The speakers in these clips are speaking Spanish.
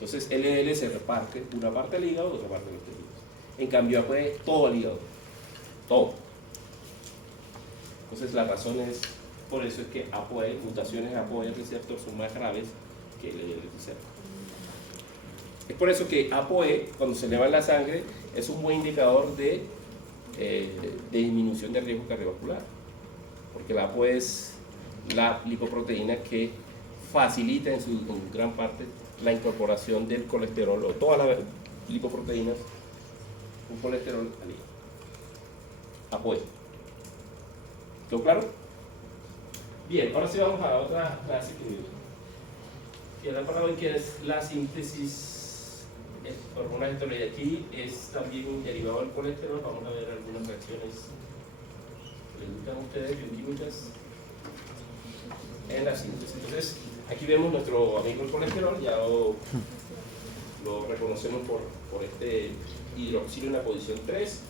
Entonces LDL se reparte una parte al hígado y otra parte a los tejidos. En cambio ApoE todo al hígado, todo. Entonces la razón es, por eso es que ApoE, mutaciones ApoE receptor son más graves que LDL receptor. Es por eso que ApoE, cuando se eleva en la sangre, es un buen indicador de disminución de riesgo cardiovascular, porque la ApoE es la lipoproteína que facilita en gran parte la incorporación del colesterol o todas las lipoproteínas, un colesterol al hígado. ApoE. ¿Todo claro? Bien, ahora sí vamos a la otra clase que la palabra que es la síntesis hormonal esteroide. Aquí es también un derivado del colesterol. Vamos a ver algunas reacciones que les gustan a ustedes, bioquímicas, en la síntesis. Entonces, aquí vemos nuestro amigo el colesterol, ya lo reconocemos por este hidroxilo en la posición 3,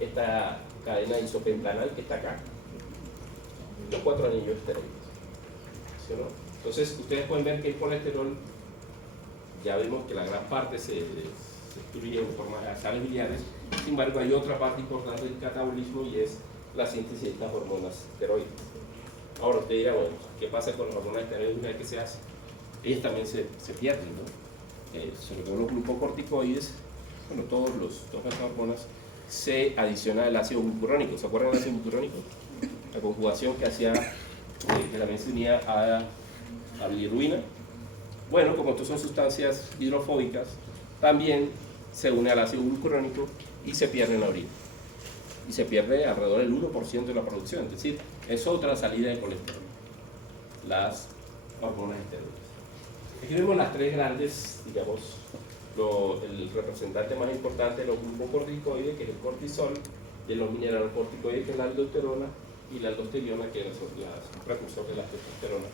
esta cadena isopentanal que está acá, los 4 anillos esteroides. ¿Sí o no? Entonces, ustedes pueden ver que el colesterol, ya vemos que la gran parte se destruye en forma de sales biliares. Sin embargo, hay otra parte importante del catabolismo y es la síntesis de estas hormonas esteroides. Ahora usted dirá, bueno, ¿qué pasa con las hormonas esteroides una vez que se hace? Ellas también se pierden, ¿no? Sobre todo los glucocorticoides, bueno, todas estas hormonas se adiciona el ácido glucurónico. ¿Se acuerdan del ácido glucurónico? La conjugación que hacía, que también se unía a bilirrubina. Bueno, como estas son sustancias hidrofóbicas, también se une al ácido glucurónico y se pierde en la orina. Y se pierde alrededor del 1% de la producción, es decir, es otra salida de colesterol, las hormonas esteroides. Aquí vemos las tres grandes, digamos, el representante más importante de los glucocorticoides, que es el cortisol, de los mineralocorticoides, que es la aldosterona, y la aldosterona, que es el precursor de la testosterona,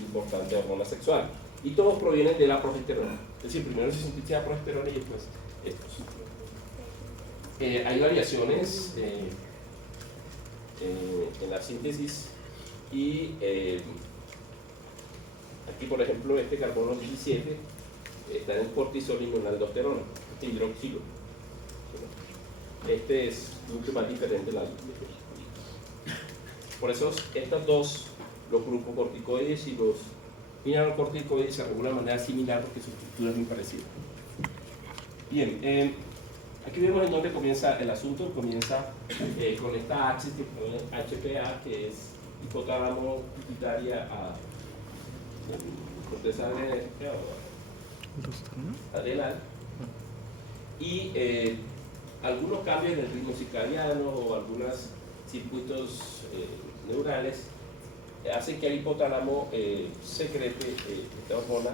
importante hormona sexual. Y todos provienen de la progesterona. Es decir, primero se sintetiza progesterona y después estos. Hay variaciones en la síntesis y aquí, por ejemplo, este carbono 17 está en el cortisol y no en la aldosterona, este hidroxilo. Este es mucho más diferente de la aldosterona. Por eso, estos dos, los glucocorticoides y los mineralocorticoides, se regulan de manera similar porque su estructura es muy parecida. Bien, aquí vemos en dónde comienza el asunto. Comienza con esta axis HPA, que es hipotálamo pituitaria corteza adrenal, y algunos cambios en el ritmo circadiano o algunos circuitos neurales hacen que el hipotálamo secrete esta hormona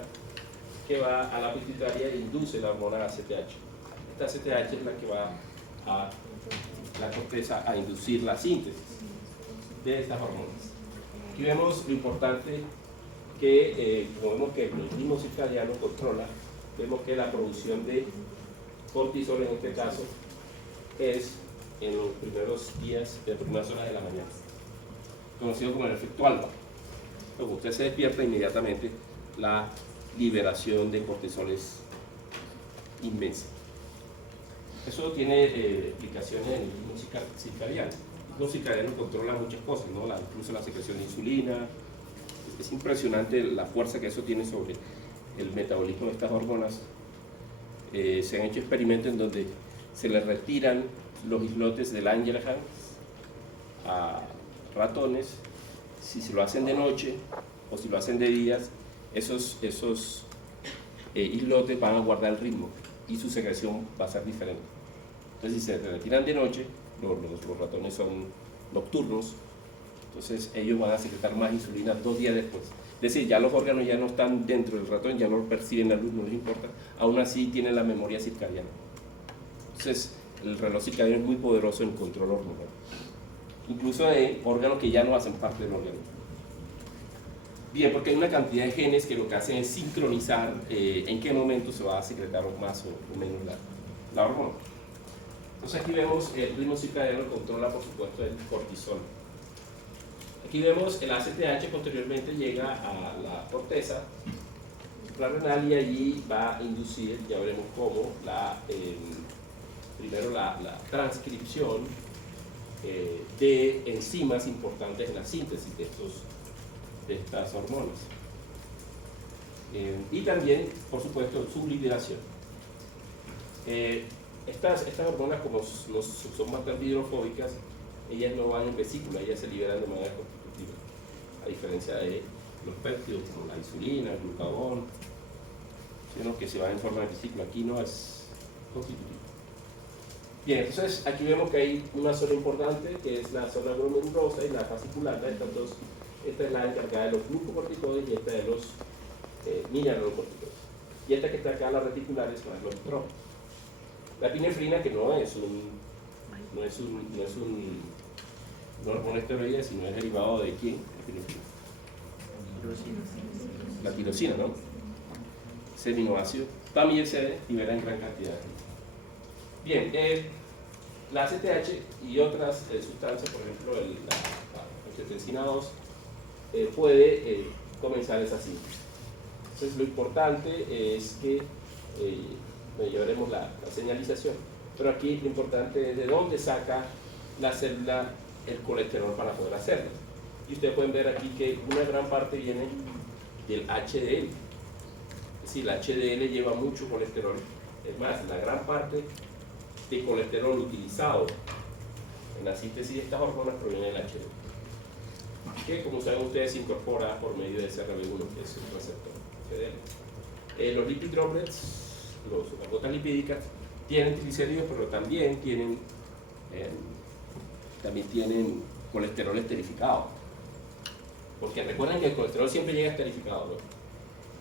que va a la pituitaria e induce la hormona ACTH. Esta ACTH es la que va a la corteza a inducir la síntesis de estas hormonas. Aquí vemos lo importante que, como vemos que el ritmo circadiano controla, vemos que la producción de cortisol en este caso es en los primeros días, de las primeras horas de la mañana, conocido como el efecto alfa. Cuando usted se despierta, inmediatamente la liberación de cortisol es inmensa. Eso tiene implicaciones en el ritmo circadiano. El ritmo circadiano controla muchas cosas, ¿no? Incluso la secreción de insulina. Es impresionante la fuerza que eso tiene sobre el metabolismo de estas hormonas. Se han hecho experimentos en donde se les retiran los islotes del Langerhans a ratones. Si se lo hacen de noche o si lo hacen de días, esos islotes van a guardar el ritmo y su secreción va a ser diferente. Entonces, si se retiran de noche, los ratones son nocturnos, entonces ellos van a secretar más insulina 2 días después. Es decir, ya los órganos ya no están dentro del ratón, ya no perciben la luz, no les importa. Aún así tienen la memoria circadiana. Entonces, el reloj circadiano es muy poderoso en control hormonal. Incluso de órganos que ya no hacen parte del órgano. Bien, porque hay una cantidad de genes que lo que hacen es sincronizar en qué momento se va a secretar más o menos la hormona. Entonces aquí vemos el ritmo circadiano que controla, por supuesto, el cortisol. Aquí vemos el ACTH, posteriormente llega a la corteza, suprarrenal, y allí va a inducir, ya veremos cómo, primero la transcripción de enzimas importantes en la síntesis de estas hormonas. Y también, por supuesto, su liberación. Estas hormonas, como son bastante hidrofóbicas, ellas no van en vesícula, ellas se liberan de manera constitutiva, a diferencia de los péptidos como la insulina, el glucagón, sino que se van en forma de vesícula. Aquí no es constitutivo. Bien, entonces aquí vemos que hay una zona importante, que es la zona glomerulosa y la fasciculata. Estas dos, esta es la encargada de los glucocorticoides y esta de los mineralocorticoides. Y esta que está acá, la reticular, es para los trópicos. La epinefrina, que no es una hormona esteroide, sino es derivado de ¿quién? La tirosina, ¿no? Ese aminoácido también se libera en gran cantidad. Bien, la ACTH y otras sustancias, por ejemplo la angiotensina 2, puede comenzar esa síntesis. Entonces lo importante es que llevaremos la señalización, pero aquí lo importante es de dónde saca la célula el colesterol para poder hacerlo. Y ustedes pueden ver aquí que una gran parte viene del HDL. Es decir, el HDL lleva mucho colesterol. Es más, la gran parte de colesterol utilizado en la síntesis de estas hormonas proviene del HDL, que, como saben ustedes, se incorpora por medio de CRB1, que es un receptor HDL. Los lipid droplets, las gotas lipídicas, tienen triglicéridos, pero también tienen colesterol esterificado. Porque recuerden que el colesterol siempre llega esterificado, ¿no?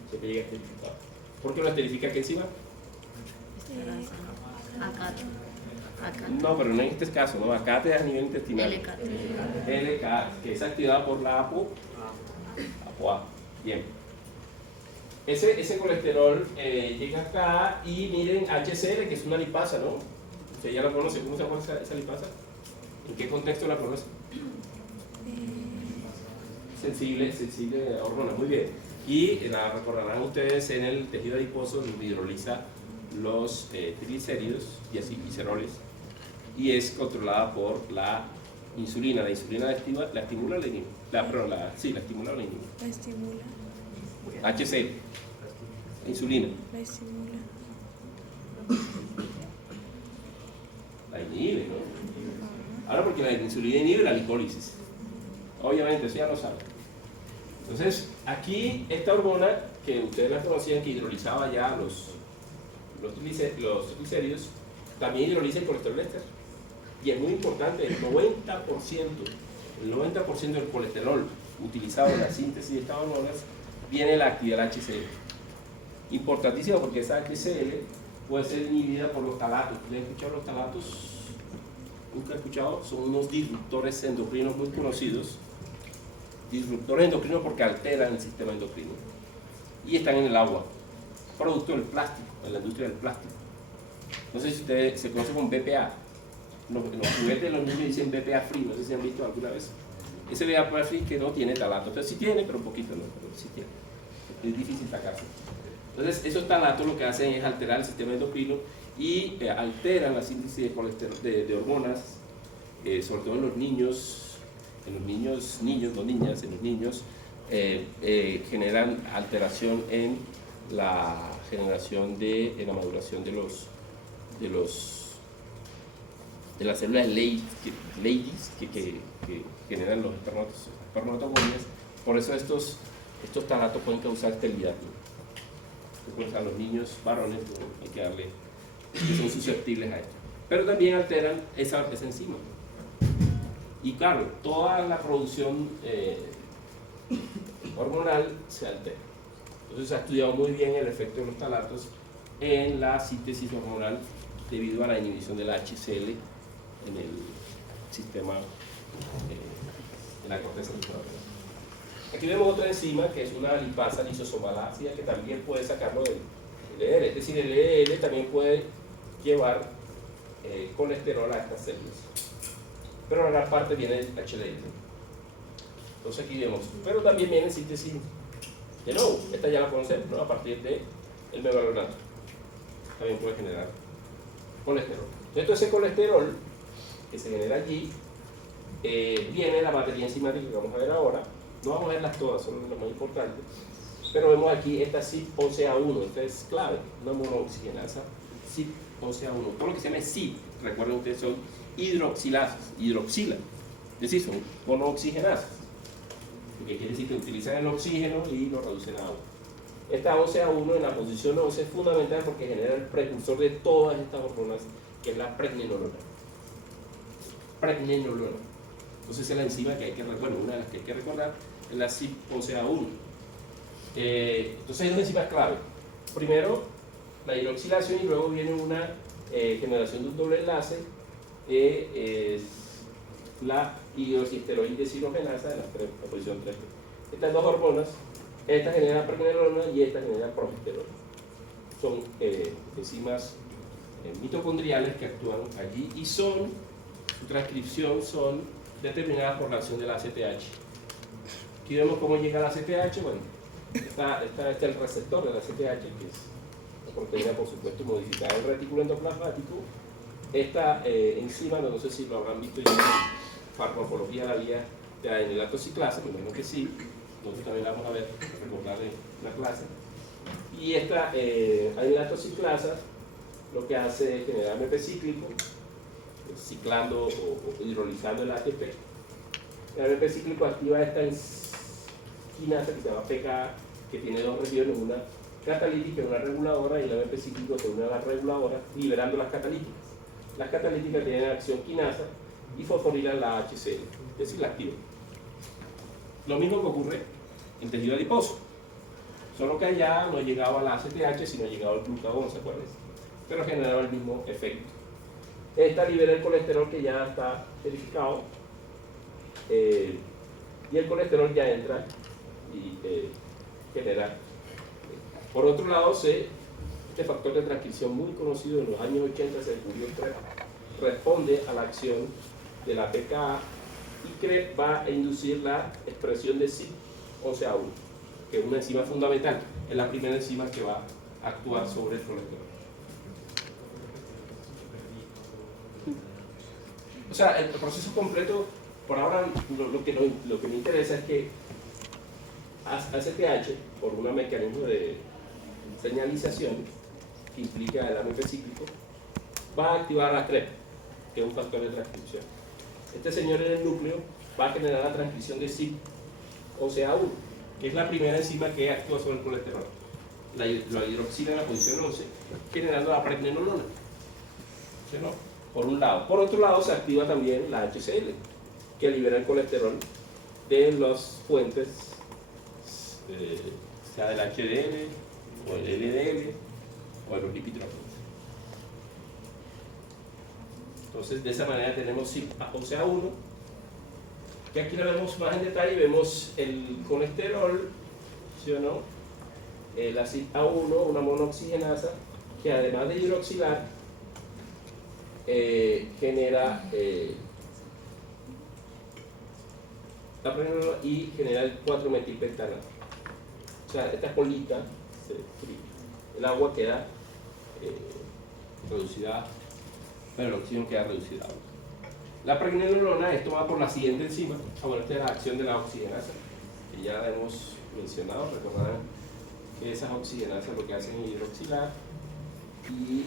Siempre llega esterificado. ¿Por qué lo esterifica qué enzima? No, pero no en este caso, ¿no? Acá te da a nivel intestinal. LK, que es activada por la ApoA. Bien. Ese colesterol llega acá y miren HCl, que es una lipasa, ¿no? Usted ya la conoce. ¿Cómo se llama esa lipasa? ¿En qué contexto la conoce? Sensible a hormonas, muy bien. Y la recordarán ustedes en el tejido adiposo, donde hidroliza los triglicéridos y así gliceroles, y es controlada por la insulina. La insulina la estimula o la inhibe. La estimula o la inhibe. La estimula. HCl, la insulina. La estimula. La inhibe, ¿no? Ahora, porque la insulina inhibe la glicólisis. Obviamente, eso ya lo saben. Entonces, aquí esta hormona, que ustedes la conocían, que hidrolizaba ya los triglicéridos, también hidroliza el colesterol éster. Y es muy importante, el 90% del colesterol utilizado en la síntesis de estas hormonas viene de la actividad del HCl. Importantísimo, porque esa HCl puede ser inhibida por los talatos. ¿Les han escuchado los talatos? ¿Nunca he escuchado? Son unos disruptores endocrinos muy conocidos. Disruptores endocrinos porque alteran el sistema endocrino. Y están en el agua, producto del plástico, en la industria del plástico. No sé si ustedes se conocen con BPA. Los juguetes de los niños dicen BPA free, no sé si han visto alguna vez. Ese BPA free que no tiene talato. Entonces sí tiene, pero poquito no, pero sí tiene. Es difícil sacarse. Entonces esos talatos lo que hacen es alterar el sistema endocrino y alteran la síntesis de colesterol, de hormonas, sobre todo en los niños, no niñas, en los niños, generan alteración en la generación en la maduración de las células Leydig que generan los espermatogonias. Por eso estos talatos pueden causar esterilidad. A los niños varones hay que darle, que son susceptibles a esto. Pero también alteran esa enzima. Y claro, toda la producción hormonal se altera. Entonces se ha estudiado muy bien el efecto de los talatos en la síntesis hormonal debido a la inhibición de la HCl en el sistema, en la corteza cerebral. Aquí vemos otra enzima que es una lipasa lisosomalasa, que también puede sacarlo del LDL. Es decir, el LDL también puede llevar colesterol a estas células. Pero la gran parte viene del HDL. Entonces aquí vemos. Pero también viene síntesis De nuevo, esta ya la conocemos, ¿no? A partir del mevalonate. También puede generar colesterol. Entonces ese colesterol que se genera allí viene de la batería enzimática que vamos a ver ahora. No vamos a verlas todas, son las más importantes. Pero vemos aquí esta CYP11A1, esta es clave, una monooxigenasa CYP11A1. Todo lo que se llama CYP, recuerden ustedes, son hidroxilasas, hidroxila, es decir, son monooxigenasas, que quiere decir que utilizan el oxígeno y lo reducen a agua. Esta 11A1 en la posición 11 es fundamental porque genera el precursor de todas estas hormonas, que es la pregnenolona. Pregnenolona. Entonces es la enzima que hay que recordar, una de las que hay que recordar es la CYP11A1. Entonces hay dos enzimas clave. Primero, la hidroxilación y luego viene una generación de un doble enlace, es la hidroxiesteroide deshidrogenasa de la posición 3. Estas dos hormonas, esta genera pregnenolona y esta genera progesterona. Son enzimas mitocondriales que actúan allí y su transcripción son determinadas por la acción de la ACTH. Aquí vemos cómo llega la ACTH. Bueno, está el receptor de la ACTH, que es la proteína, por supuesto, modificada en el retículo endoplasmático. Esta enzima, no sé si lo habrán visto ya en farmacología, la vía de adenilatoxiclasa, me imagino que sí. Nosotros también la vamos a ver, recordar en la clase. Y esta adenilatoxiclasa lo que hace es generar AMP cíclico, ciclando o hidrolizando el ATP. El AMP cíclico activa esta quinasa que se llama PKA, que tiene dos regiones, una catalítica y una reguladora, y el AMP cíclico se une a la reguladora liberando las catalíticas. Las catalíticas tienen acción quinasa y fosforilan la HCl, es decir, la activan. Lo mismo que ocurre en tejido adiposo, solo que allá no llegaba a la ACTH, sino llegaba al glucagón, ¿se acuerdan? Pero generaba el mismo efecto. Esta libera el colesterol que ya está verificado, y el colesterol ya entra y genera. Por otro lado, este factor de transcripción muy conocido en los años 80 se descubrió que responde a la acción de la PKA y que va a inducir la expresión de CYP11A1, que es una enzima fundamental, es la primera enzima que va a actuar sobre el colesterol. O sea, el proceso completo, por ahora lo que me interesa es que ACTH, por un mecanismo de señalización que implica el AMP cíclico, va a activar la CREP, que es un factor de transcripción. Este señor en el núcleo va a generar la transcripción de CYP11A1, que es la primera enzima que actúa sobre el colesterol. La hidroxila en la posición 11, generando la pregnenolona. ¿Sí, no? Por un lado. Por otro lado, se activa también la HCl, que libera el colesterol de las fuentes, sea del HDL, o el LDL, o el lipitrógenos. Entonces, de esa manera tenemos CYP11A1, que aquí lo vemos más en detalle, vemos el colesterol, ¿sí o no? La CYP1, una monooxigenasa, que además de hidroxilar, genera la pregnenolona y genera el 4-metilpentanato. O sea, esta colita se fría. El agua queda reducida, pero el oxígeno queda reducido. La pregnenolona, esto va por la siguiente enzima. Bueno, esta es la acción de la oxigenasa, que ya la hemos mencionado. Recordarán que esas oxigenasas lo que hacen es hidroxilar y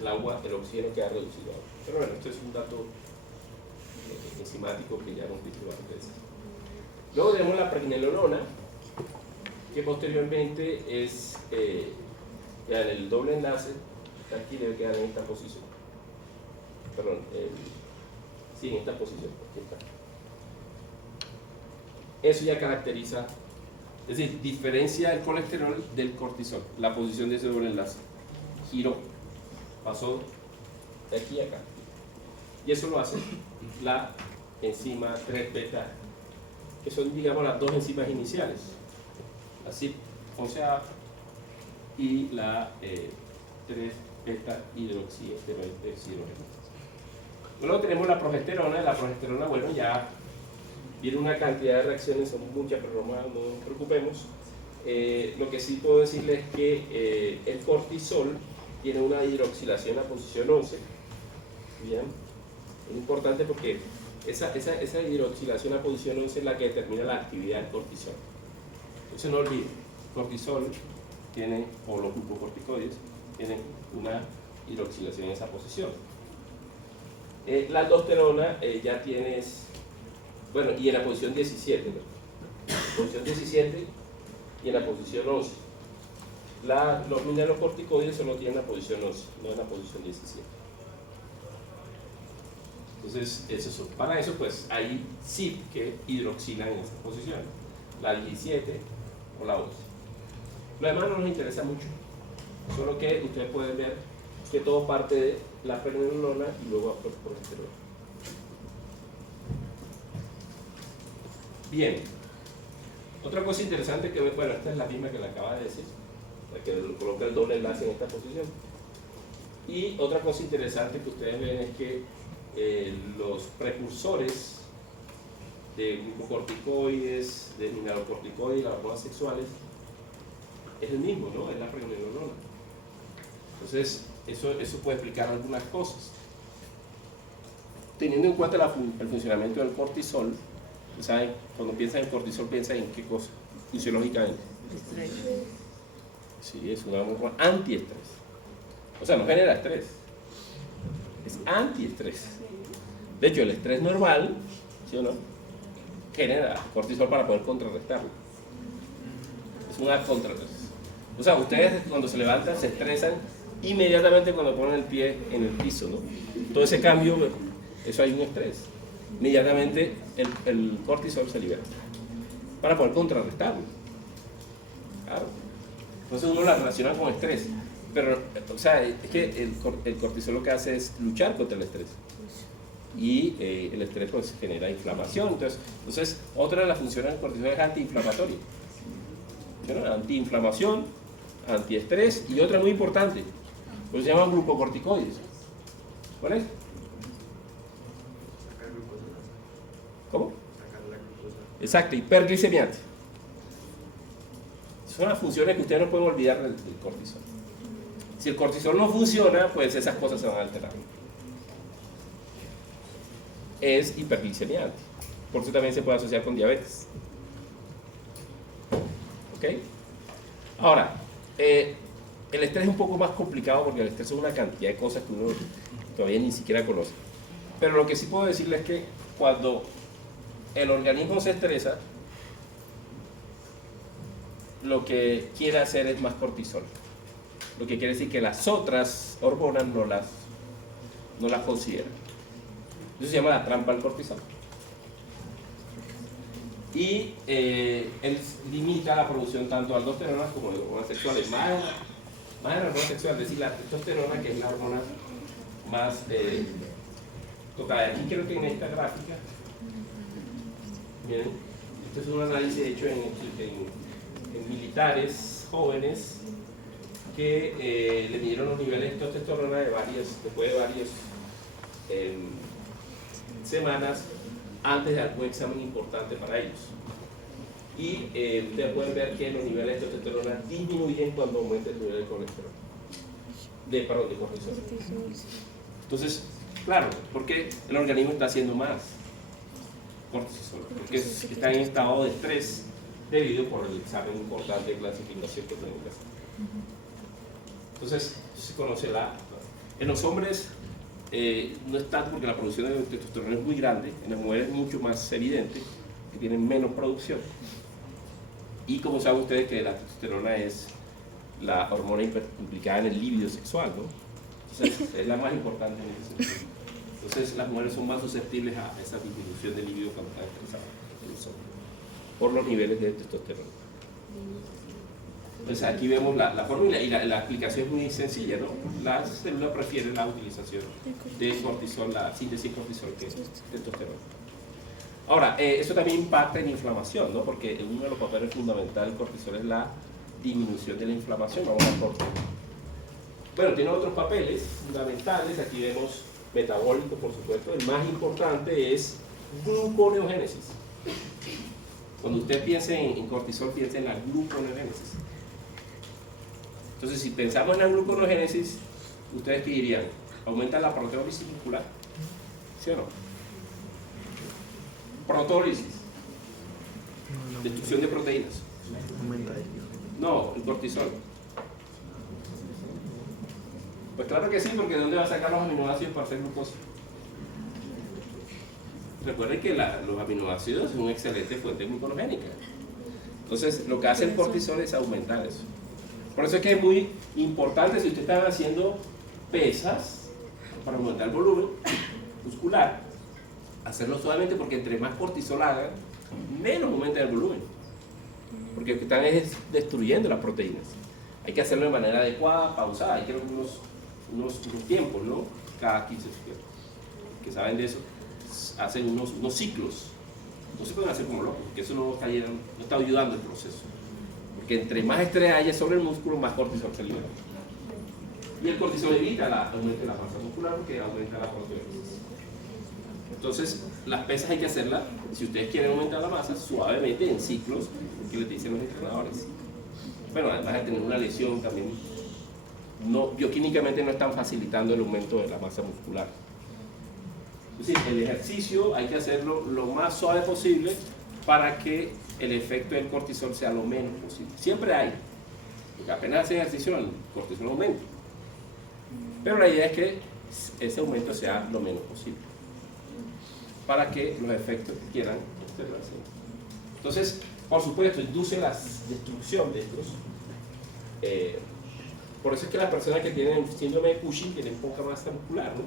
el agua, el oxígeno queda reducido. Pero bueno, esto es un dato enzimático que ya hemos visto varias veces. Luego tenemos la pregnenolona, que posteriormente es ya en el doble enlace, aquí debe quedar en esta posición. Perdón, sí, en esta posición. Aquí está. Eso ya caracteriza, es decir, diferencia el colesterol del cortisol, la posición de ese doble enlace. Giró, pasó de aquí a acá. Y eso lo hace la enzima 3-beta, que son, digamos, las dos enzimas iniciales, la CYP11A y la 3-beta hidroxiesteroide deshidrogenasa. Luego tenemos la progesterona. La progesterona, bueno, ya Viene una cantidad de reacciones, son muchas, pero no nos preocupemos. Lo que sí puedo decirles es que el cortisol tiene una hidroxilación a posición 11. Bien, es importante porque esa hidroxilación a posición 11 es la que determina la actividad del cortisol. Entonces no olviden, cortisol tiene, o los glucocorticoides, tienen una hidroxilación en esa posición. La aldosterona ya tienes, bueno, y en la posición 17, ¿no? Posición 17 y en la posición 11. Los mineralocorticoides solo tienen la posición 11, no en la posición 17. Entonces, para eso, pues hay CYP que hidroxilan en esa posición, la 17 o la 11. Lo demás no nos interesa mucho, solo que ustedes pueden ver que todo parte de la pregnenolona y luego a progesterona. Bien, otra cosa interesante que bueno, esta es la misma que le acaba de decir, la que coloca el doble enlace en esta posición. Y otra cosa interesante que ustedes ven es que los precursores de glucocorticoides, de mineralocorticoides y las hormonas sexuales es el mismo, ¿no? Es la pregnenolona. Entonces, eso puede explicar algunas cosas. Teniendo en cuenta el funcionamiento del cortisol, ¿saben? Cuando piensan en cortisol, piensan en qué cosa fisiológicamente. Estrés. Sí, es una hormona antiestrés. O sea, no genera estrés, es antiestrés. De hecho, el estrés normal, ¿sí o no?, genera cortisol para poder contrarrestarlo. Es una contrarrestación. O sea, ustedes cuando se levantan se estresan inmediatamente cuando ponen el pie en el piso, ¿no? Todo ese cambio, eso hay un estrés. Inmediatamente el cortisol se libera para poder contrarrestarlo. Claro. Entonces uno la relaciona con estrés. Pero, o sea, es que el cortisol lo que hace es luchar contra el estrés. Y el estrés pues genera inflamación. Entonces, otra de las funciones del cortisol es antiinflamatorio. ¿Sí, no? Antiinflamación, antiestrés y otra muy importante, pues se llaman glucocorticoides. ¿Cuál es? ¿Cómo? Exacto, hiperglicemiante. Son las funciones que ustedes no pueden olvidar del cortisol. Si el cortisol no funciona, pues esas cosas se van a alterar. Es hiperglicemiante. Por eso también se puede asociar con diabetes. ¿Ok? Ahora, el estrés es un poco más complicado porque el estrés es una cantidad de cosas que uno todavía ni siquiera conoce. Pero lo que sí puedo decirles es que cuando el organismo se estresa, lo que quiere hacer es más cortisol. Lo que quiere decir que las otras hormonas no las consideran. Eso se llama la trampa del cortisol. Y él limita la producción tanto de aldosterona como de hormonas sexuales. Más de la hormona sexual, es decir, la testosterona, que es la hormona más tocada. Aquí creo que en esta gráfica, miren, este es un análisis hecho en militares jóvenes que le midieron los niveles de testosterona después de varias semanas antes de algún examen importante para ellos. Y ustedes pueden ver que los niveles de testosterona disminuyen cuando aumenta el nivel de colesterol. De cortisol. Entonces, claro, porque el organismo está haciendo más cortisol, porque está en estado de estrés debido por el examen importante de clasificación que tienen que hacer. Entonces, se conoce en los hombres no es tanto porque la producción de testosterona es muy grande, en las mujeres es mucho más evidente, que tienen menos producción. Y como saben ustedes que la testosterona es la hormona implicada en el líbido sexual, ¿no? Entonces, es la más importante en ese sentido. Entonces, las mujeres son más susceptibles a esa disminución del líbido cuando están estresadas por los niveles de testosterona. Entonces aquí vemos la fórmula y la explicación es muy sencilla, ¿no? La célula prefiere la utilización de cortisol, la síntesis de cortisol que testosterona. Ahora, eso también impacta en inflamación, ¿no? Porque uno de los papeles fundamentales del cortisol es la disminución de la inflamación. Vamos a cortar. Bueno, tiene otros papeles fundamentales. Aquí vemos metabólico, por supuesto. El más importante es gluconeogénesis. Cuando usted piense en cortisol, piense en la gluconeogénesis. Entonces, si pensamos en la gluconeogénesis, ¿ustedes qué dirían? ¿Aumenta la proteólisis muscular? ¿Sí o no? Protólisis. Destrucción de proteínas. No, el cortisol. Pues claro que sí, porque ¿de dónde va a sacar los aminoácidos para hacer glucosa? Recuerden que los aminoácidos son una excelente fuente gluconogénica. Entonces, lo que hace el cortisol es aumentar eso. Por eso es que es muy importante, si ustedes están haciendo pesas para aumentar el volumen muscular, hacerlo suavemente, porque entre más cortisol hagan, menos aumenta el volumen. Porque lo que están es destruyendo las proteínas. Hay que hacerlo de manera adecuada, pausada. Hay que hacer unos tiempos, ¿no? Cada 15 segundos. Que saben de eso, hacen unos ciclos. No se pueden hacer como locos, porque eso no está ayudando el proceso. Porque entre más estrés haya sobre el músculo, más cortisol se libera. Y el cortisol evita el aumento de la masa muscular, porque aumenta la proteína. Entonces, las pesas hay que hacerlas, si ustedes quieren aumentar la masa, suavemente, en ciclos, que les dicen los entrenadores. Bueno, además de tener una lesión también, bioquímicamente no están facilitando el aumento de la masa muscular. Es decir, el ejercicio hay que hacerlo lo más suave posible para que el efecto del cortisol sea lo menos posible. Siempre hay, porque apenas hacen ejercicio el cortisol aumenta. Pero la idea es que ese aumento sea lo menos posible, para que los efectos que quieran observarse. Entonces, por supuesto, induce la destrucción de estos. Por eso es que las personas que tienen síndrome de Cushing tienen poca masa muscular, ¿no?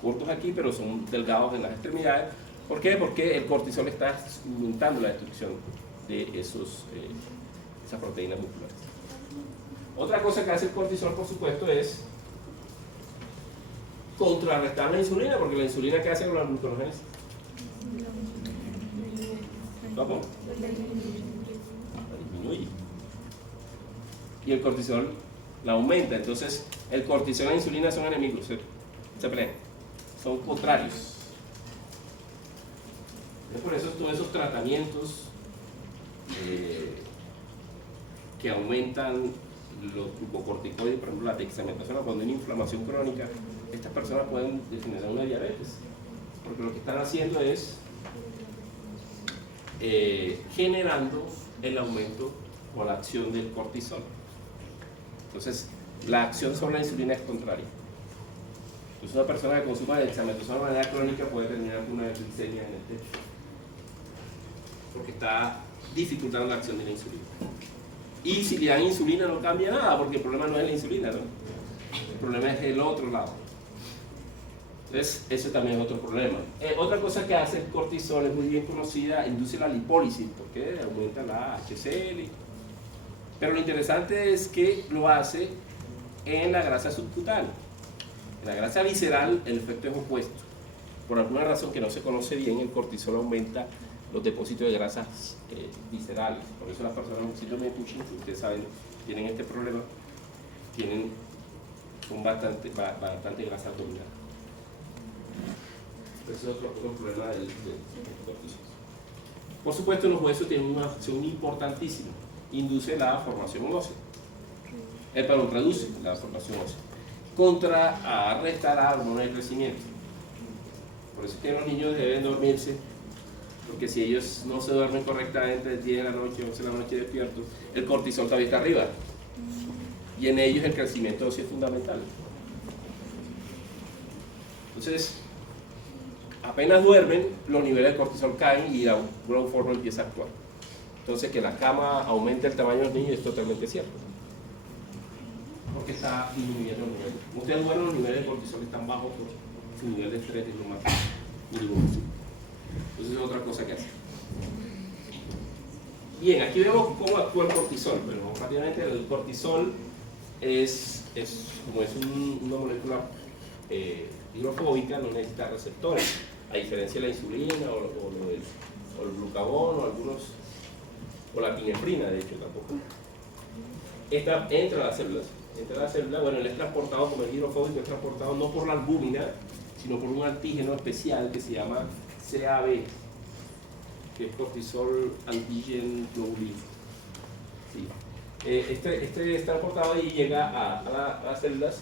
Cortos aquí, pero son delgados en las extremidades. ¿Por qué? Porque el cortisol está aumentando la destrucción de esas proteínas musculares. Otra cosa que hace el cortisol, por supuesto, es contrarrestar la insulina, porque la insulina, ¿qué hace con la gluconeogénesis? ¿Cómo? La disminuye. Y el cortisol la aumenta. Entonces, el cortisol y la insulina son enemigos, se pelean, son contrarios. Es por eso todos esos tratamientos que aumentan los glucocorticoides, por ejemplo la dexametasona, cuando hay una inflamación crónica, estas personas pueden generar una diabetes, porque lo que están haciendo es generando el aumento o la acción del cortisol. Entonces, la acción sobre la insulina es contraria. Entonces, una persona que consuma dexametasona de manera crónica puede terminar con una glicemia en el techo, porque está dificultando la acción de la insulina. Y si le dan insulina no cambia nada, porque el problema no es la insulina, ¿no? El problema es el otro lado. Entonces, ese también es otro problema. Otra cosa que hace el cortisol es muy bien conocida, induce la lipólisis, porque aumenta la HCl. Pero lo interesante es que lo hace en la grasa subcutánea. En la grasa visceral el efecto es opuesto. Por alguna razón que no se conoce bien, el cortisol aumenta los depósitos de grasas viscerales. Por eso las personas con síndrome de Cushing, que ustedes saben, tienen este problema, son bastante grasa abdominal. Ese es otro problema del cortisol. Por supuesto, los huesos tienen una acción importantísima. Induce la formación ósea. Reduce la formación ósea. Contrarresta la hormona del crecimiento. Por eso es que los niños deben dormirse, porque si ellos no se duermen correctamente, 10 de la noche, 11 de la noche despiertos, el cortisol todavía está arriba. Y en ellos el crecimiento óseo es fundamental. Entonces, apenas duermen, los niveles de cortisol caen y la growth hormone empieza a actuar. Entonces, que la cama aumente el tamaño de los niños es totalmente cierto, porque está disminuyendo los niveles. Como ustedes duermen, los niveles de cortisol están bajos, su nivel de estrés es lo más mínimo. Entonces, es otra cosa que hace. Bien, aquí vemos cómo actúa el cortisol, pero rápidamente el cortisol es una molécula hidrofóbica, no necesita receptores, a diferencia de la insulina o el glucagón o la epinefrina, de hecho, tampoco. Esta entra a las células, bueno, él es transportado, como el hidrofóbico, es transportado no por la albúmina, sino por un antígeno especial que se llama CAB. que es cortisol antigen globulin. Sí. Este es transportado y llega a las células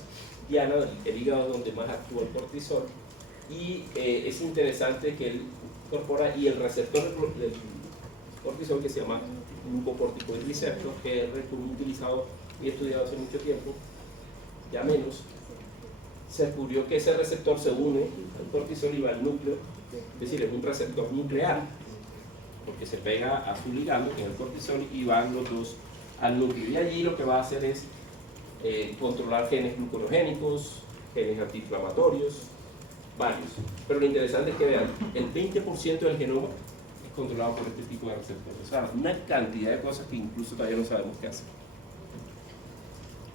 dianas, el hígado donde más actúa el cortisol, y es interesante que él incorpora, y el receptor del cortisol, que se llama glucocorticoid receptor, que es muy utilizado y estudiado hace mucho tiempo, ya menos, se descubrió que ese receptor se une al cortisol y va al núcleo, es decir, es un receptor nuclear, porque se pega a su ligando, que es el cortisol, y van los dos al núcleo. Y allí lo que va a hacer es controlar genes gluconogénicos, genes antiinflamatorios, varios. Pero lo interesante es que vean, el 20% del genoma es controlado por este tipo de receptores. O sea, una cantidad de cosas que incluso todavía no sabemos qué hacer.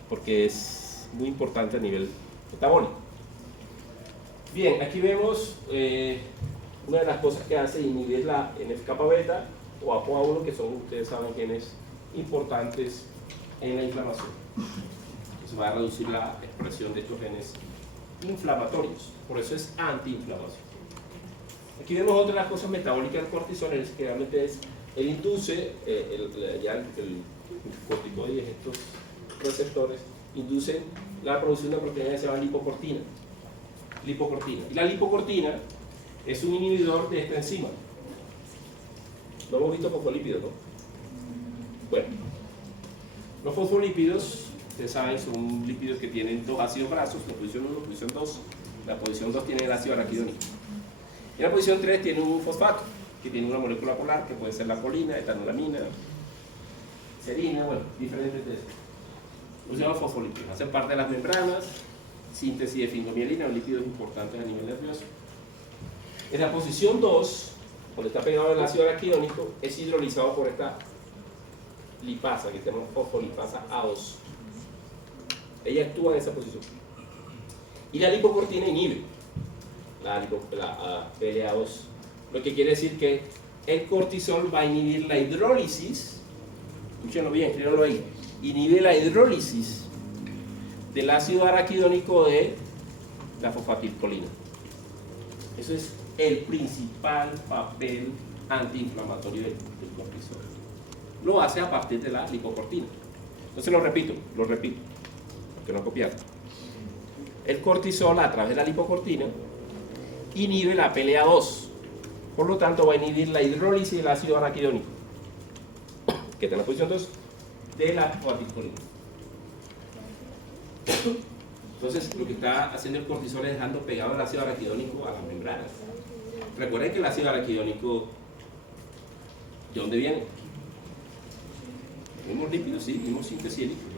Porque es muy importante a nivel metabólico. Bien, aquí vemos una de las cosas que hace inhibir la NF-kappa beta o APOA1, que son, ustedes saben, genes importantes en la inflamación. Eso va a reducir la expresión de estos genes inflamatorios, por eso es antiinflamación. Aquí vemos otra de las cosas metabólicas del cortisol, es que realmente es, él induce, el corticoides, estos receptores, inducen la producción de una proteína que se llama lipocortina. Y la lipocortina es un inhibidor de esta enzima. Lo hemos visto fosfolípidos, ¿no? Bueno, los fosfolípidos, ustedes saben, son lípidos que tienen dos ácidos grasos, la posición 1 y la posición 2. La posición 2 tiene el ácido araquidónico. Y la posición 3 tiene un fosfato, que tiene una molécula polar, que puede ser la colina, etanolamina, serina, bueno, diferentes de estos. Los llaman fosfolípidos. Hacen parte de las membranas, síntesis de fingomielina, un lípido importante a nivel nervioso. En la posición 2, cuando está pegado al ácido araquidónico, es hidrolizado por esta lipasa, que se llama fosfolipasa A2. Ella actúa en esa posición. Y la lipocortina inhibe la PLA2, lo que quiere decir que el cortisol va a inhibir la hidrólisis, escúchenlo bien, escríbanlo ahí, inhibe la hidrólisis del ácido araquidónico de la fosfatilcolina. Eso es el principal papel antiinflamatorio del cortisol. Lo hace a partir de la lipocortina. Entonces lo repito, porque no copiar. El cortisol, a través de la lipocortina, inhibe la PLA2. Por lo tanto, va a inhibir la hidrólisis del ácido araquidónico, que está en la posición 2, de la fosfatilcolina. Entonces, lo que está haciendo el cortisol es dejando pegado el ácido araquidónico a las membranas. Recuerden que el ácido araquidónico, ¿de dónde viene? Vimos lípidos, sí, vimos síntesis de lípidos.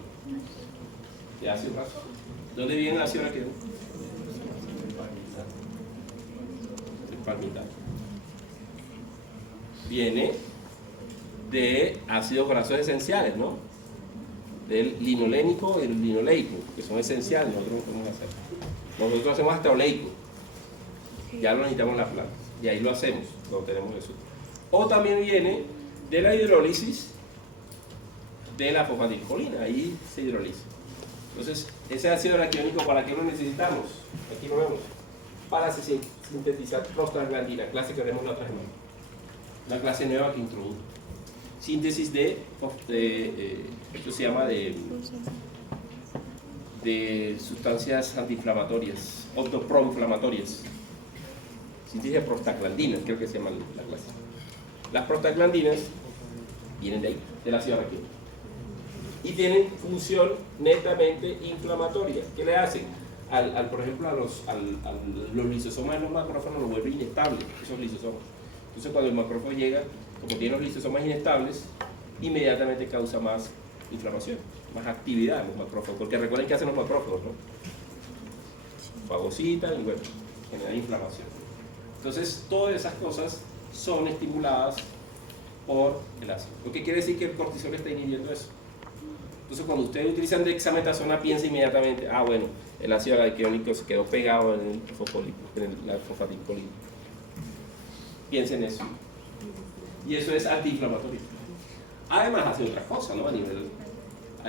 ¿De ácido graso? ¿Dónde viene el ácido araquidónico? El palmital. Viene de ácidos grasos esenciales, ¿no? Del linolénico y el linoleico, que son esenciales, nosotros no podemos hacer. Nosotros hacemos hasta oleico. Ya lo necesitamos en la planta. Y ahí lo hacemos, cuando tenemos eso. O también viene de la hidrólisis de la fosfatilcolina, ahí se hidroliza. Entonces, ese ácido araquidónico, ¿para qué lo necesitamos? Aquí lo vemos. Para sintetizar prostaglandina, clase que veremos la otra semana. La clase nueva que introdujo. Síntesis esto se llama de sustancias antiinflamatorias, proinflamatorias. Síntesis de prostaglandinas, creo que se llama la clase. Las prostaglandinas vienen de ahí, del ácido araquidónico. Y tienen función netamente inflamatoria. ¿Qué le hacen? Por ejemplo, a los lisosomas de los macrófagos los vuelve inestables, esos lisosomas. Entonces, cuando el macrófago llega, como tiene los lisosomas inestables, inmediatamente causa más inflamación, más actividad en los macrófagos. Porque recuerden que hacen los macrófagos, ¿no? Fagocitan y bueno, generan inflamación. Entonces, todas esas cosas son estimuladas por el ácido. Lo que quiere decir que el cortisol está inhibiendo eso. Entonces, cuando ustedes utilizan dexametasona, piensa inmediatamente, bueno, el ácido araquidónico se quedó pegado en la fosfatilcolina. Piensen eso. Y eso es antiinflamatorio. Además, hace otras cosas, ¿no? A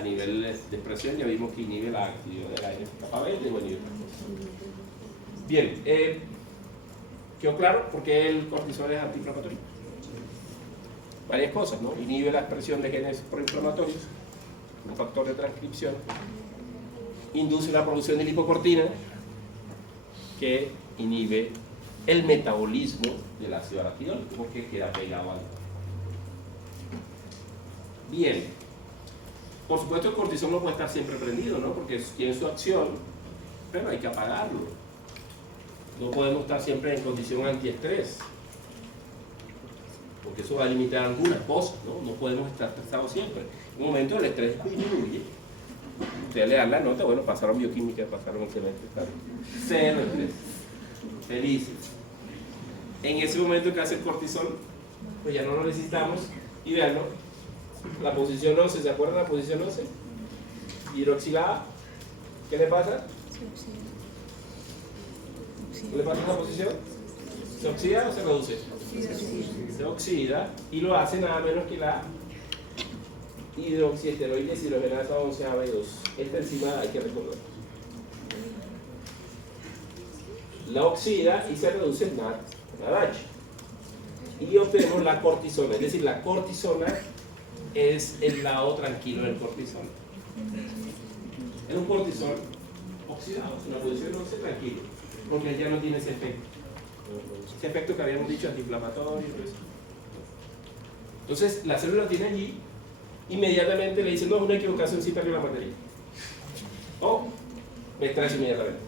nivel de expresión, ya vimos que inhibe la actividad de la NF-kappa beta y bueno, y otras cosas. Bien, ¿quedó claro por qué el cortisol es antiinflamatorio? varias cosas, ¿no? Inhibe la expresión de genes proinflamatorios, un factor de transcripción, induce la producción de lipocortina, que inhibe el metabolismo del ácido araquidónico, porque queda pegado al. Bien, por supuesto el cortisol no puede estar siempre prendido, ¿no? Porque tiene su acción, pero hay que apagarlo. No podemos estar siempre en condición antiestrés, porque eso va a limitar algunas cosas, ¿no? No podemos estar estresados siempre. En un momento el estrés disminuye. Ustedes le dan la nota, bueno, pasaron bioquímica, pasaron el semestre, ¿sabes? Cero estrés. Felices. En ese momento que hace el cortisol, pues ya no lo necesitamos. Y vean, ¿no? La posición 11, ¿se acuerdan de la posición 11? Hidroxilada. ¿Qué le pasa? ¿Qué le pasa a la posición? ¿Se oxida o se reduce? Se oxida y lo hace nada menos que la hidroxiesteroide deshidrogenasa 11AB2. Esta enzima hay que recordar. La oxida y se reduce en NADH. Y obtenemos la cortisona, es decir, la cortisona es el lado tranquilo del cortisol. Es un cortisol oxidado, en la posición 11 tranquilo, porque ya no tiene ese efecto. Ese efecto que habíamos dicho antiinflamatorio. Entonces la célula tiene allí, inmediatamente le dice, no, es una equivocación, sí perdió la materia. O me extrae inmediatamente.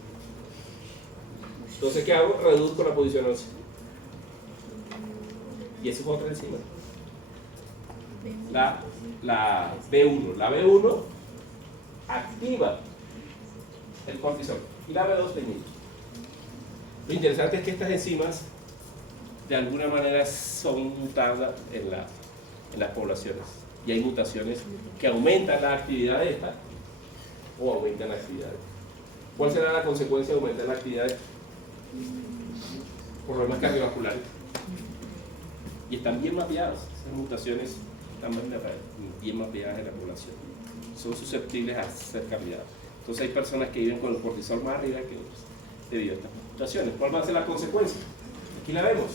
Entonces, ¿qué hago? Reduzco la posición 11. Y eso es otra enzima. La B1. La B1 activa el cortisol y la B2 limita. Lo interesante es que estas enzimas de alguna manera son mutadas en las poblaciones y hay mutaciones que aumentan la actividad de esta o aumentan la actividad. ¿Cuál será la consecuencia de aumentar la actividad? Problemas cardiovasculares. Y están bien mapeadas, esas mutaciones están bien mapeadas en la población. Son susceptibles a ser cambiadas. Entonces hay personas que viven con el cortisol más arriba que otros debido a estas mutaciones. ¿Cuál va a ser la consecuencia? Aquí la vemos.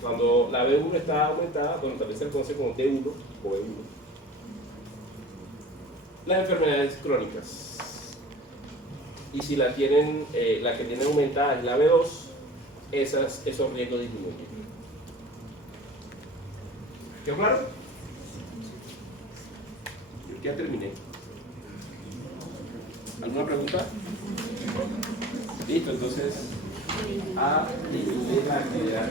Cuando la B1 está aumentada, bueno, también se le conoce como T1 o B1. Las enfermedades crónicas. Y si la tienen, la que tiene aumentada es la B2, esos riesgos disminuyen. ¿Quedó claro? Yo ya terminé. ¿Alguna pregunta? Listo, entonces a disminuir la actividad